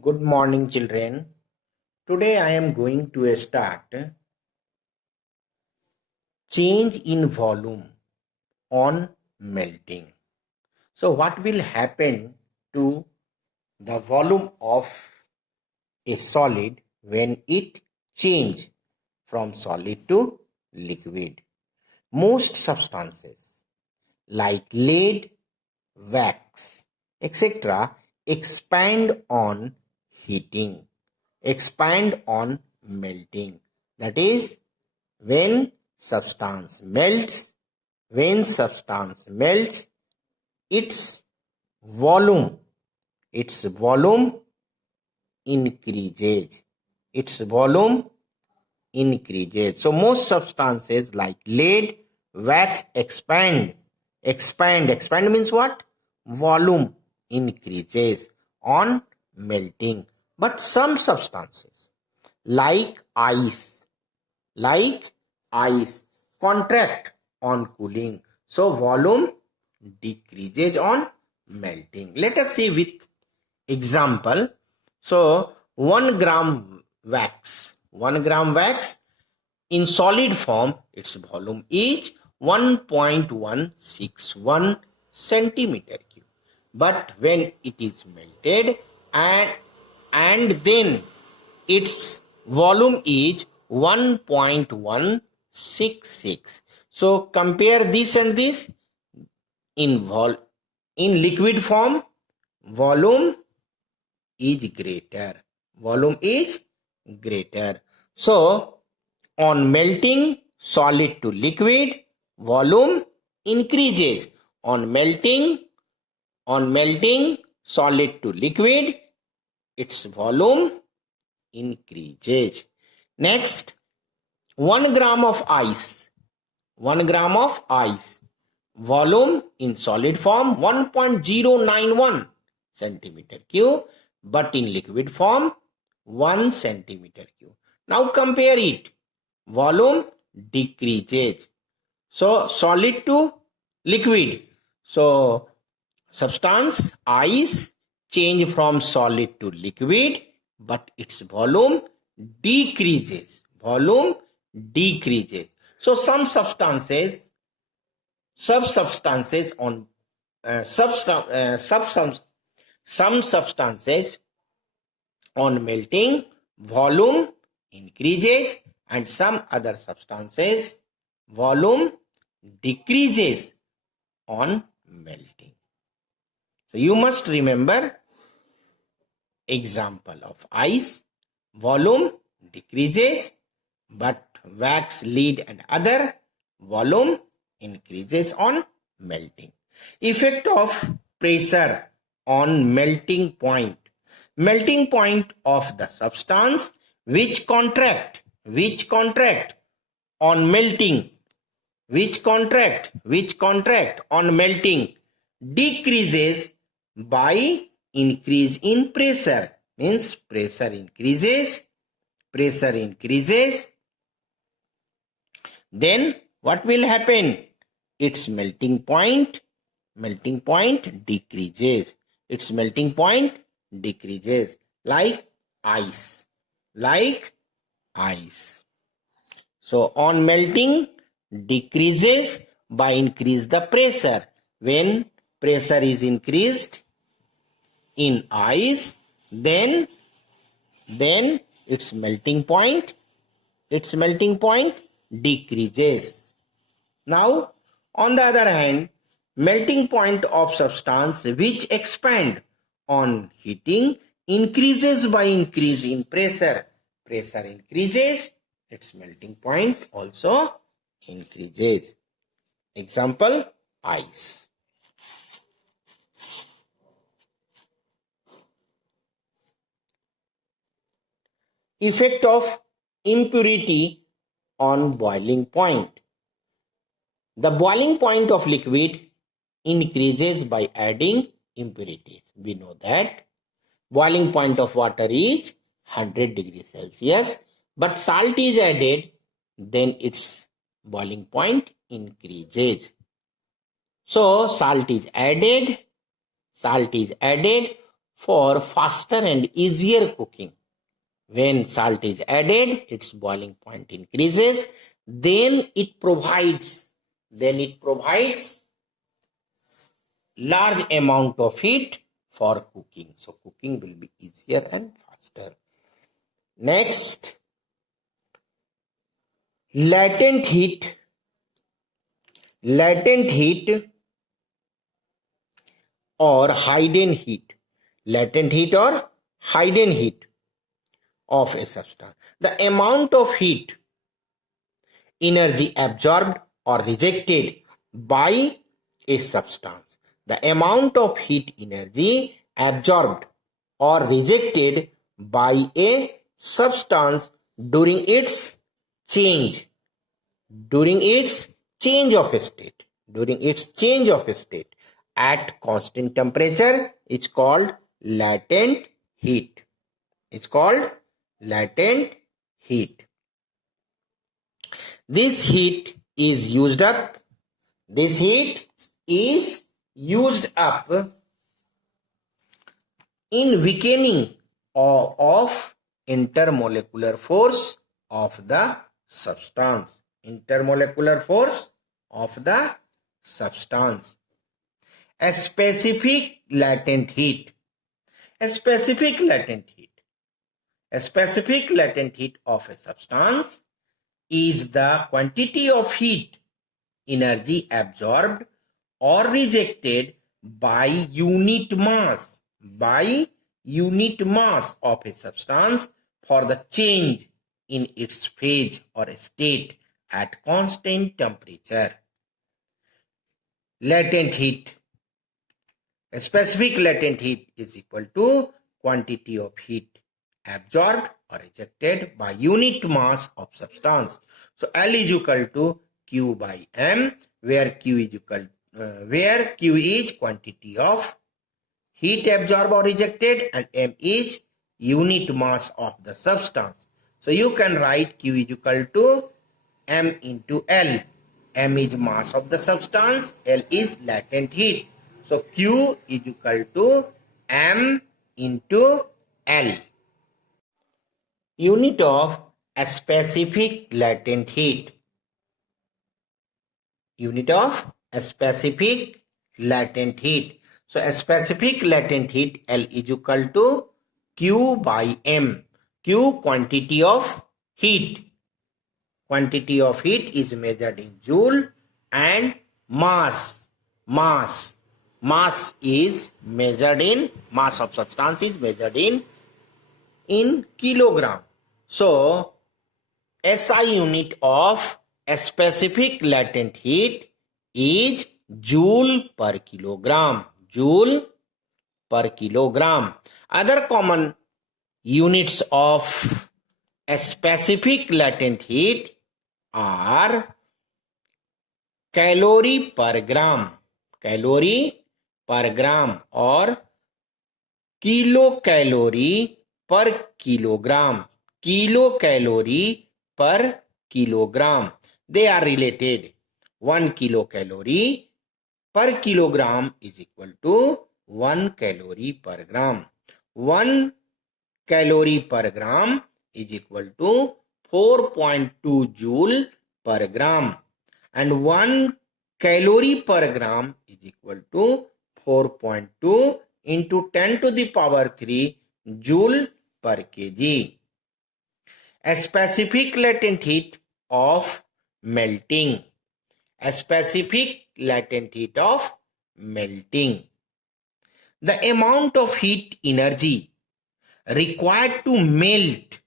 Good morning, children. Today I am going to start change in volume on melting. So, what will happen to the volume of a solid when it change from solid to liquid? Most substances like lead, wax, etc. expand on heating, expand on melting. That is, when substance melts, when substance melts, its volume, its volume increases. Its volume increases. So most substances like lead, wax expand. Expand means what? Volume increases on melting. But some substances like like ice contract on cooling. So volume decreases on melting. Let us see with example. So 1 gram wax, 1 gram wax in solid form, its volume is 1.161 centimeter cube. But when it is melted and then its volume is 1.166. So compare this and this. In liquid form, volume is greater. Volume is greater. So on melting solid to liquid, volume increases. On melting solid to liquid, its volume increases. Next, 1 gram of ice. 1 gram of ice. Volume in solid form 1.091 centimeter cube, but in liquid form 1 centimeter cube. Now compare it. Volume decreases. So solid to liquid. So substance ice change from solid to liquid, but its volume decreases. Volume decreases. So some substances some substances on melting volume increases, and some other substances volume decreases on melting. So you must remember example of ice, volume decreases, but wax, lead and other volume increases on melting. Effect of pressure on melting point. Melting point of the substance which contract on melting, which contract on melting decreases by increase in pressure. Means pressure increases, then what will happen? Its melting point decreases. Its melting point decreases like ice. So on melting decreases by increase the pressure. When pressure is increased in ice, then its melting point decreases. Now, on the other hand, melting point of substance which expand on heating increases by increase in pressure. Pressure increases, its melting point also increases. Example, ice. Effect of impurity on boiling point. The boiling point of liquid increases by adding impurities. We know that boiling point of water is 100 degrees Celsius, but salt is added, then its boiling point increases. So salt is added for faster and easier cooking. When salt is added, its boiling point increases. Then it provides large amount of heat for cooking. So cooking will be easier and faster. Next, latent heat or hidden heat. Latent heat or hidden heat of a substance. The amount of heat energy absorbed or rejected by a substance. The amount of heat energy absorbed or rejected by a substance during its change of state at constant temperature is called latent heat. This heat is used up in weakening of intermolecular force of the substance. A specific latent heat of a substance is the quantity of heat energy absorbed or rejected by unit mass of a substance for the change in its phase or state at constant temperature. Latent heat. A specific latent heat is equal to quantity of heat absorbed or rejected by unit mass of substance. So L is equal to Q by M, where Q is quantity of heat absorbed or rejected and M is unit mass of the substance. So you can write Q is equal to M into L. M is mass of the substance, L is latent heat. So Q is equal to M into L. Unit of a specific latent heat. So a specific latent heat, L is equal to Q by M. Q, quantity of heat. Quantity of heat is measured in joule, and mass is measured in, mass of substance is measured in kilogram. So SI unit of a specific latent heat is joule per kilogram. Other common units of a specific latent heat are calorie per gram or kilocalorie per kilogram. They are related. 1 kilocalorie per kilogram is equal to 1 calorie per gram. 1 calorie per gram is equal to 4.2 joule per gram, and 1 calorie per gram is equal to 4.2 into 10 to the power 3 joule per kg. A specific latent heat of melting. The amount of heat energy required to melt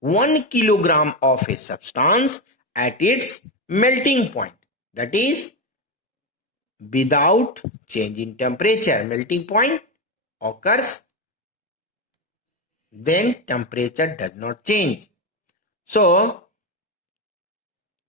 1 kilogram of a substance at its melting point, that is without change in temperature. Melting point occurs, then temperature does not change. So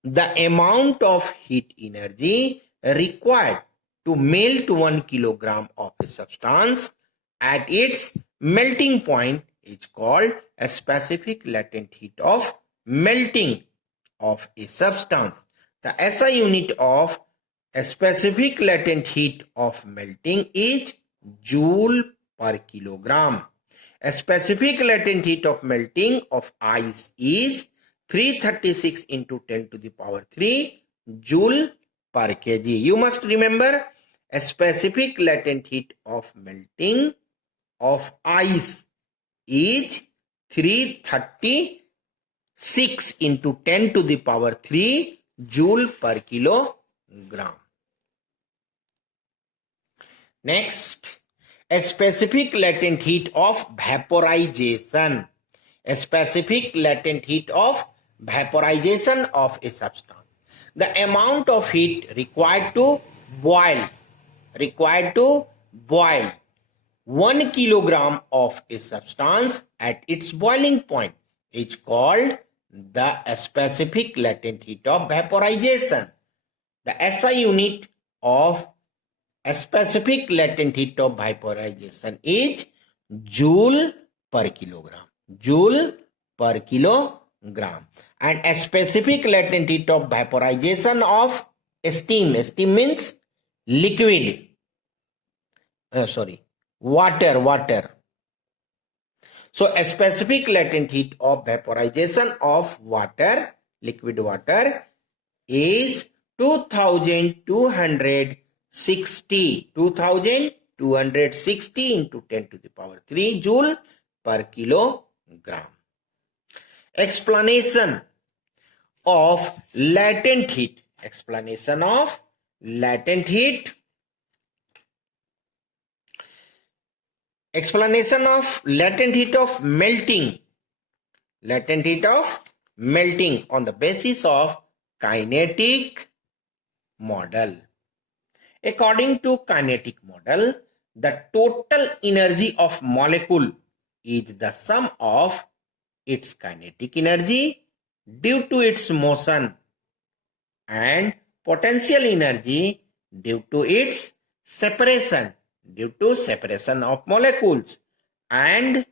the amount of heat energy required to melt 1 kilogram of a substance at its melting point is called a specific latent heat of melting of a substance. The SI unit of a specific latent heat of melting is joule per kilogram. A specific latent heat of melting of ice is 336 into 10 to the power 3 joule per kg. You must remember, a specific latent heat of melting of ice is 336 into 10 to the power 3 joule per kilogram. Next, a specific latent heat of vaporization. A specific latent heat of vaporization of a substance. The amount of heat required to boil 1 kilogram of a substance at its boiling point is called the specific latent heat of vaporization. The SI unit of a specific latent heat of vaporization is joule per kilogram. Joule per kilogram. And a specific latent heat of vaporization of steam. Steam means liquid. Water. So a specific latent heat of vaporization of water, liquid water, is 2260 into 10 to the power 3 joule per kilogram. Explanation of latent heat. Explanation of latent heat. Explanation of latent heat of melting. Latent heat of melting on the basis of kinetic model. According to kinetic model, the total energy of molecule is the sum of its kinetic energy due to its motion and potential energy due to its separation, due to separation of molecules, and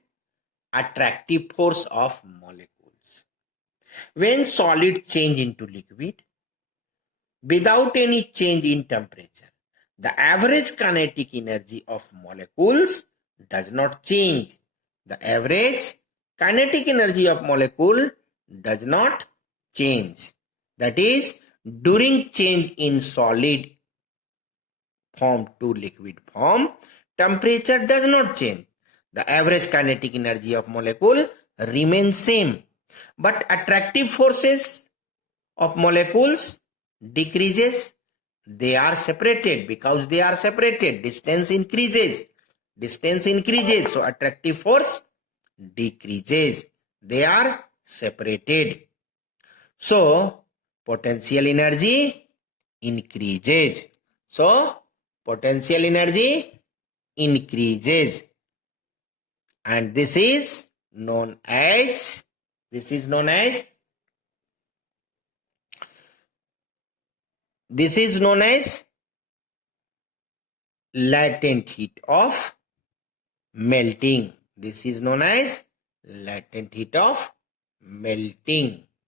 attractive force of molecules. When solid change into liquid without any change in temperature, the average kinetic energy of molecules does not change. The average kinetic energy of molecule does not change. That is, during change in solid form to liquid form, temperature does not change. The average kinetic energy of molecule remains same. But attractive forces of molecules decreases. They are separated. Because they are separated, distance increases. So attractive force decreases. They are separated. So potential energy increases. And this is known as latent heat of melting. This is known as latent heat of melting.